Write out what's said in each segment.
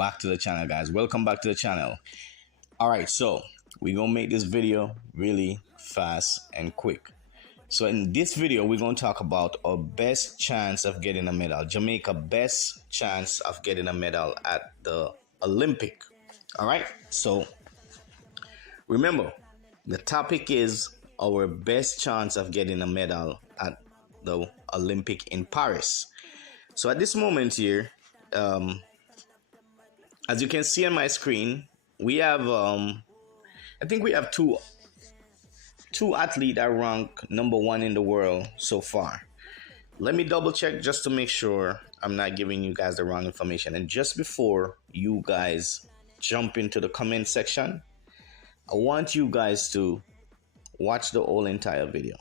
back to the channel, guys. Welcome back to the channel. All right, so we're gonna make this video really fast and quick. So in this video, we're gonna talk about our best chance of getting a medal. Jamaica best chance of getting a medal at the Olympic. All right, so remember, the topic is our best chance of getting a medal at the Olympic in Paris. So at this moment here, as you can see on my screen, we have I think we have two athletes that rank #1 in the world so far. Let me double check just to make sure I'm not giving you guys the wrong information. And just before you guys jump into the comment section, I want you guys to watch the whole entire video.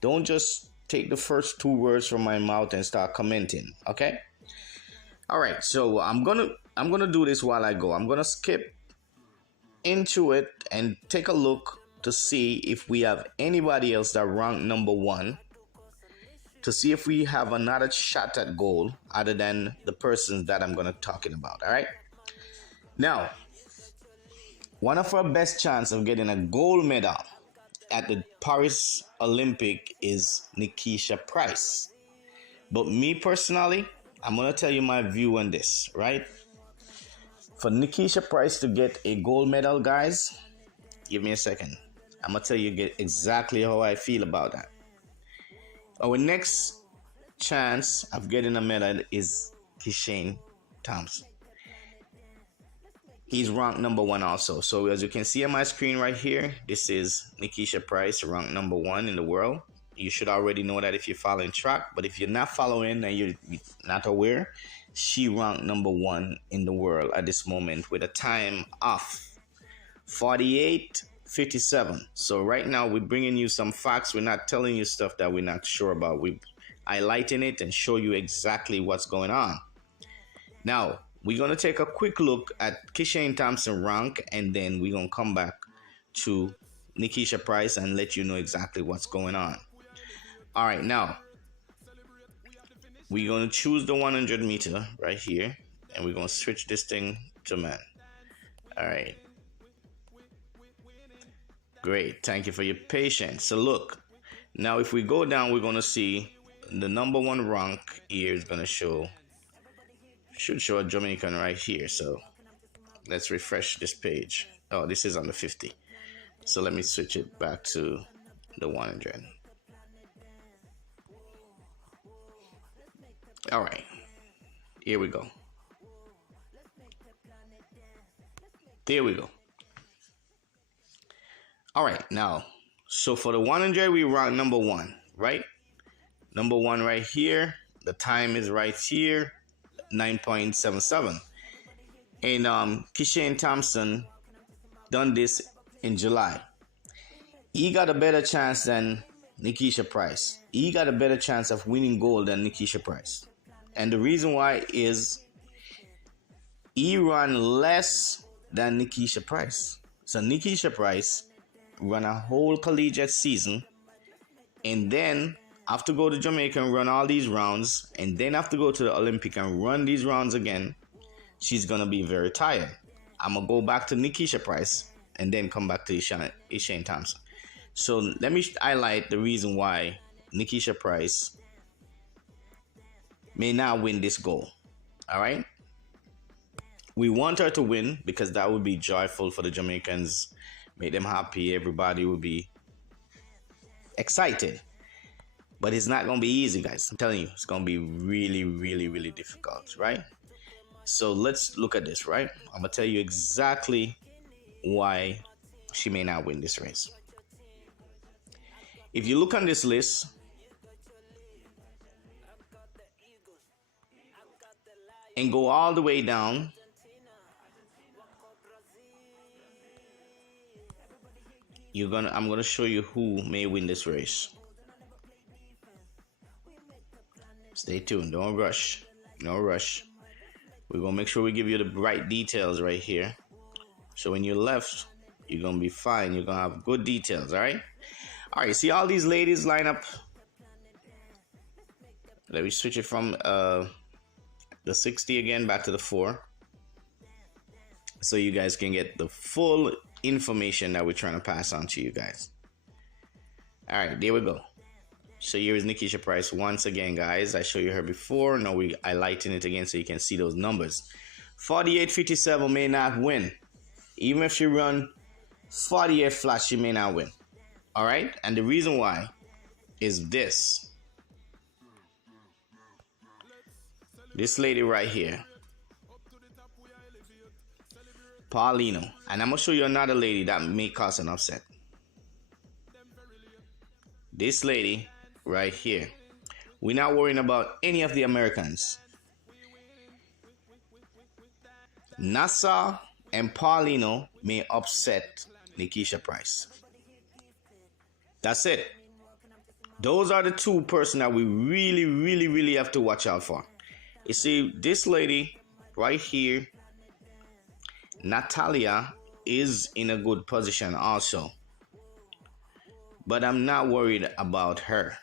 Don't just take the first 2 words from my mouth and start commenting, okay? All right, so I'm gonna do this while I go. I'm gonna skip into it and take a look to see if we have anybody else that ranked #1, to see if we have another shot at gold other than the persons that I'm gonna talking about. All right. Now, one of our best chance of getting a gold medal at the Paris Olympic is Nickisha Pryce. But me personally, I'm gonna tell you my view on this, right? For Nickisha Pryce to get a gold medal, guys, give me a second. I'm gonna tell you exactly how I feel about that. Our next chance of getting a medal is Kishane Thompson. He's ranked #1 also. So as you can see on my screen right here, this is Nickisha Pryce, ranked #1 in the world. You should already know that if you're following track, but if you're not following and you're not aware, she ranked #1 in the world at this moment with a time of 48:57. So right now we're bringing you some facts. We're not telling you stuff that we're not sure about. We're highlighting it and show you exactly what's going on. Now, we're going to take a quick look at Kishane Thompson rank, and then we're going to come back to Nickisha Pryce and let you know exactly what's going on. All right, now, we're going to choose the 100 meter right here, and we're going to switch this thing to man. All right. Great. Thank you for your patience. So look, now if we go down, we're going to see the #1 rank here is going to should show a Jamaican right here. So let's refresh this page. Oh, this is on the 50. So let me switch it back to the 100. All right, here we go. There we go. All right, now, so for the 100, we rank #1, right? #1 right here. The time is right here, 9.77. And Kishane Thompson done this in July. He got a better chance than Nickisha Pryce. He got a better chance of winning gold than Nickisha Pryce. And the reason why is he ran less than Nickisha Pryce. So Nickisha Pryce run a whole collegiate season, and then have to go to Jamaica and run all these rounds, and then have to go to the Olympic and run these rounds again. She's gonna be very tired. I'm gonna go back to Nickisha Pryce and then come back to Kishane Thompson. So let me highlight the reason why Nickisha Pryce may not win this goal. All right, we want her to win because that would be joyful for the Jamaicans, make them happy. Everybody will be excited. But it's not going to be easy, guys. I'm telling you, it's going to be really, really, really difficult, right? So let's look at this, right? I'm going to tell you exactly why she may not win this race. If you look on this list, and go all the way down, I'm gonna show you who may win this race. Stay tuned. Don't rush. No rush. We're gonna make sure we give you the right details right here. So when you're left, you're gonna be fine. You're gonna have good details. All right. All right. See all these ladies line up. Let me switch it from the 60 again back to the 4. so you guys can get the full information that we're trying to pass on to you guys. All right, there we go. So here is Nickisha Pryce once again, guys. I showed you her before. Now we highlighting it again so you can see those numbers. 48.57 may not win. Even if she run 48 flat, she may not win. All right, and the reason why is this lady right here, Paulino, and I'm gonna show you another lady that may cause an upset. This lady right here. We're not worrying about any of the Americans. Nassau and Paulino may upset Nickisha Pryce. That's it. Those are the two persons that we really have to watch out for. You see, this lady right here, Natalia, is in a good position also. But I'm not worried about her.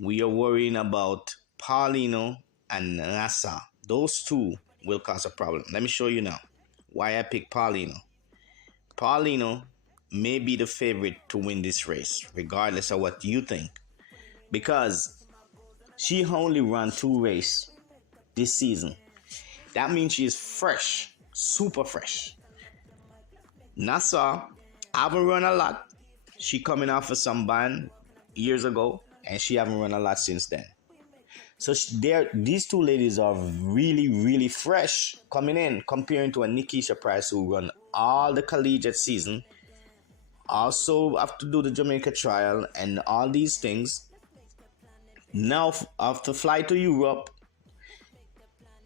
We are worrying about Paulino and Nassau. Those two will cause a problem. Let me show you now why I picked Paulino. Paulino may be the favorite to win this race, regardless of what you think. Because she only ran 2 races this season. That means she is fresh, super fresh. Nassau haven't run a lot. She coming off of some ban years ago, and she haven't run a lot since then. So these two ladies are really fresh coming in, comparing to a Nickisha Pryce who run all the collegiate season, also have to do the Jamaica trial and all these things. Now have to fly to Europe.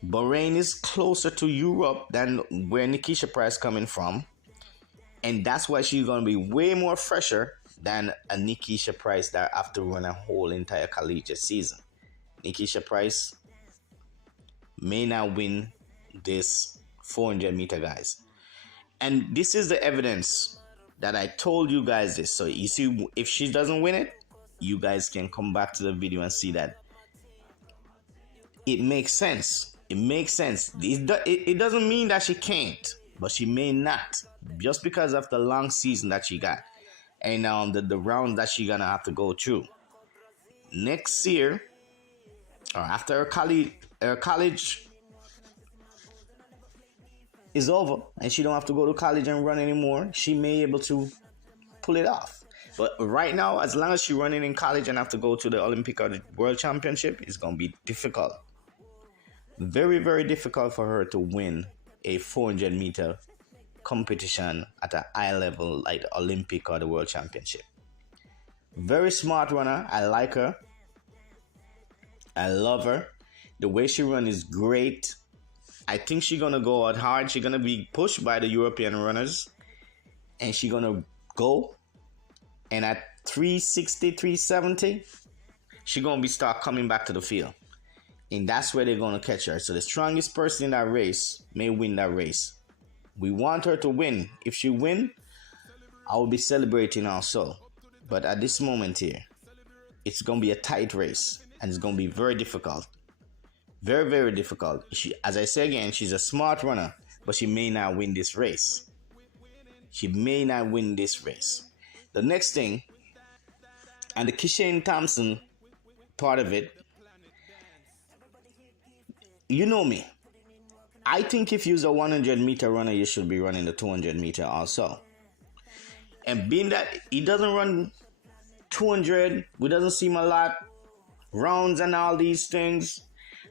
Bahrain is closer to Europe than where Nickisha Pryce coming from, and that's why she's going to be way more fresher than a Nickisha Pryce that have to run a whole entire collegiate season. Nickisha Pryce may not win this 400 meter, guys. And this is the evidence that I told you guys this. So you see, if she doesn't win it, you guys can come back to the video and see that it makes sense. It makes sense. It doesn't mean that she can't, but she may not, just because of the long season that she got. And the round that she's gonna have to go through next year, or after her college is over and she don't have to go to college and run anymore, she may be able to pull it off. But right now, as long as she's running in college and have to go to the Olympic or the World Championship, it's gonna be difficult. Very difficult for her to win a 400 meter competition at a high level like the Olympic or the World Championship. Very smart runner. I like her. I love her. The way she runs is great. I think she's gonna go out hard. She's gonna be pushed by the European runners, and she's gonna go. And at 360, 370, she's gonna start coming back to the field, and that's where they're gonna catch her. So the strongest person in that race may win that race. We want her to win. If she wins, I will be celebrating also. But at this moment here, it's going to be a tight race. And it's going to be very difficult. Very difficult. As I say again, she's a smart runner. But she may not win this race. She may not win this race. The next thing, and the Kishane Thompson part of it, you know me. I think if you're a 100 meter runner, you should be running the 200 meter also. And being that he doesn't run 200, we doesn't see him a lot, rounds and all these things,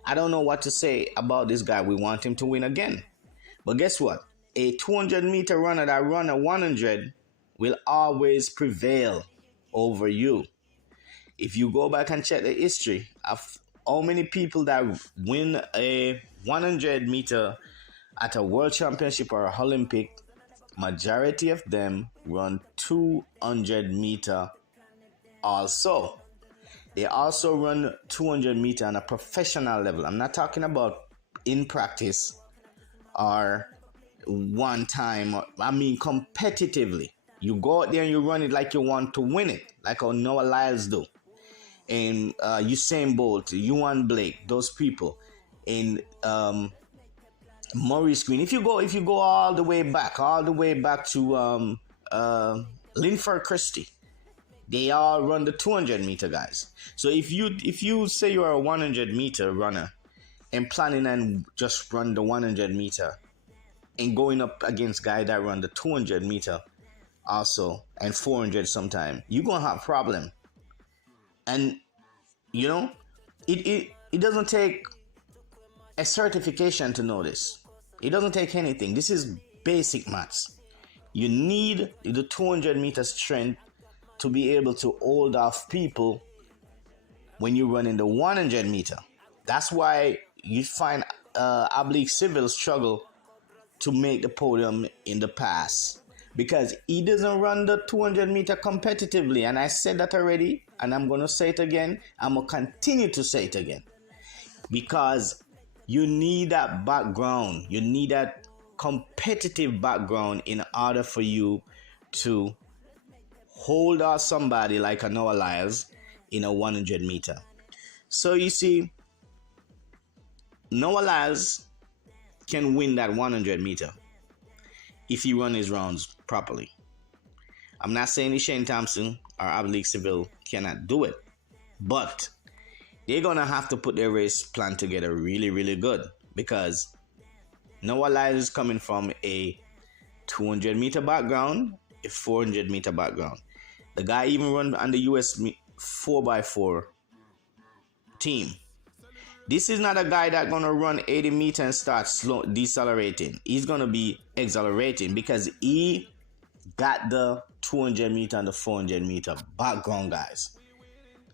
I don't know what to say about this guy. We want him to win again. But guess what? A 200 meter runner that run a 100 will always prevail over you. If you go back and check the history of how many people that win a 100 meter at a World Championship or a Olympic, majority of them run 200 meter also. They also run 200 meter on a professional level. I'm not talking about in practice or one time. I mean competitively. You go out there and you run it like you want to win it, like how Noah Lyles do. And Usain Bolt, Ewan Blake, those people. And Maurice Green. If you go all the way back to Linford Christie, they all run the 200-meter guys. So if you say you're a 100-meter runner and planning and just run the 100-meter and going up against guys that run the 200-meter also and 400 sometime, you're gonna have problem. And you know, it doesn't take a certification to know this. It doesn't take anything. This is basic maths. You need the 200-meter strength to be able to hold off people when you run in the 100-meter. That's why you find Oblique Civil struggle to make the podium in the past, because he doesn't run the 200-meter competitively. And I said that already, and I'm going to say it again. I'm going to continue to say it again, because you need that background. You need that competitive background in order for you to hold off somebody like a Noah Lyles in a 100-meter. So you see, Noah Lyles can win that 100-meter if he runs his rounds properly. I'm not saying Kishane Thompson or Oblique Civil cannot do it, but they're going to have to put their race plan together really, really good, because Noah Lyles is coming from a 200-meter background, a 400-meter background. The guy even run on the US 4x4 team. This is not a guy that's going to run 80 meters and start decelerating. He's going to be accelerating because he got the 200-meter and the 400-meter background, guys.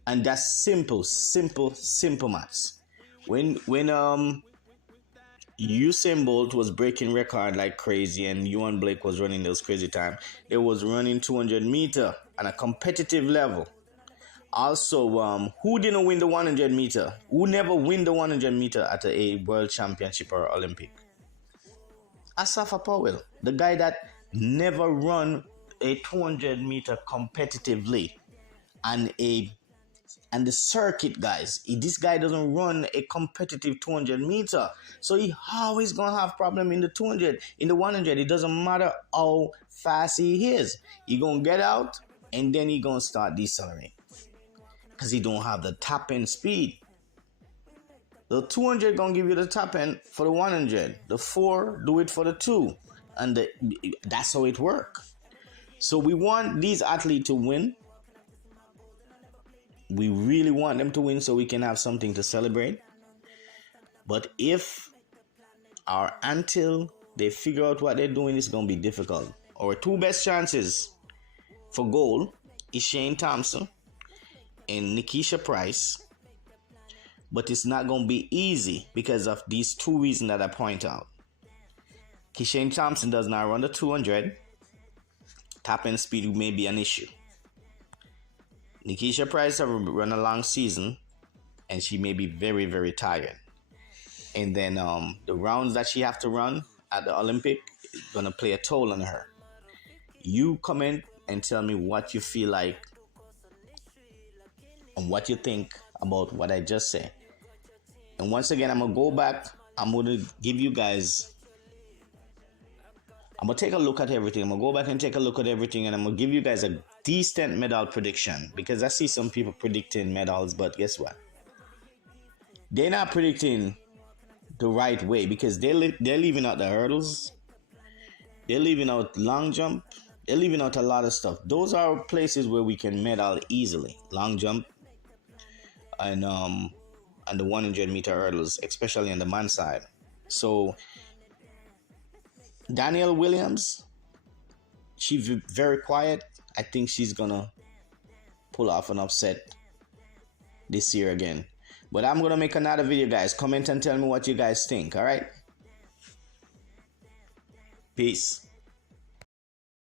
And that's simple maths. When Usain Bolt was breaking record like crazy and Ewan Blake was running those crazy time, they was running 200-meter on a competitive level. Also, who didn't win the 100-meter? Who never win the 100-meter at a world championship or Olympic? Asafa Powell, the guy that never run a 200-meter competitively and the circuit, guys. This guy doesn't run a competitive 200-meter, so he always gonna have problem in the 200. In the 100, it doesn't matter how fast he is. He gonna get out and then he gonna start decelerating because he don't have the top end speed. The 200 gonna give you the top end for the 100. The 4 do it for the 2, and that's how it works. So we want these athletes to win. We really want them to win so we can have something to celebrate. But if or until they figure out what they're doing, it's going to be difficult. Our two best chances for gold is Kishane Thompson and Nickisha Pryce. But it's not going to be easy because of these two reasons that I point out. Kishane Thompson does not run the 200. Top end speed may be an issue. Nickisha Pryce have run a long season and she may be very, very tired. And then the rounds that she have to run at the Olympic is going to play a toll on her. You comment and tell me what you feel like and what you think about what I just said. And once again, I'm going to go back. I'm going to give you guys... I'm going to take a look at everything. I'm going to go back and take a look at everything. And I'm going to give you guys a decent medal prediction. Because I see some people predicting medals. But guess what? They're not predicting the right way. Because they're leaving out the hurdles. They're leaving out long jump. They're leaving out a lot of stuff. Those are places where we can medal easily. Long jump. And the 100-meter hurdles. Especially on the man side. So... Danielle Williams, she's very quiet. I think she's gonna pull off an upset this year again. But I'm gonna make another video, guys. Comment and tell me what you guys think. All right. Peace.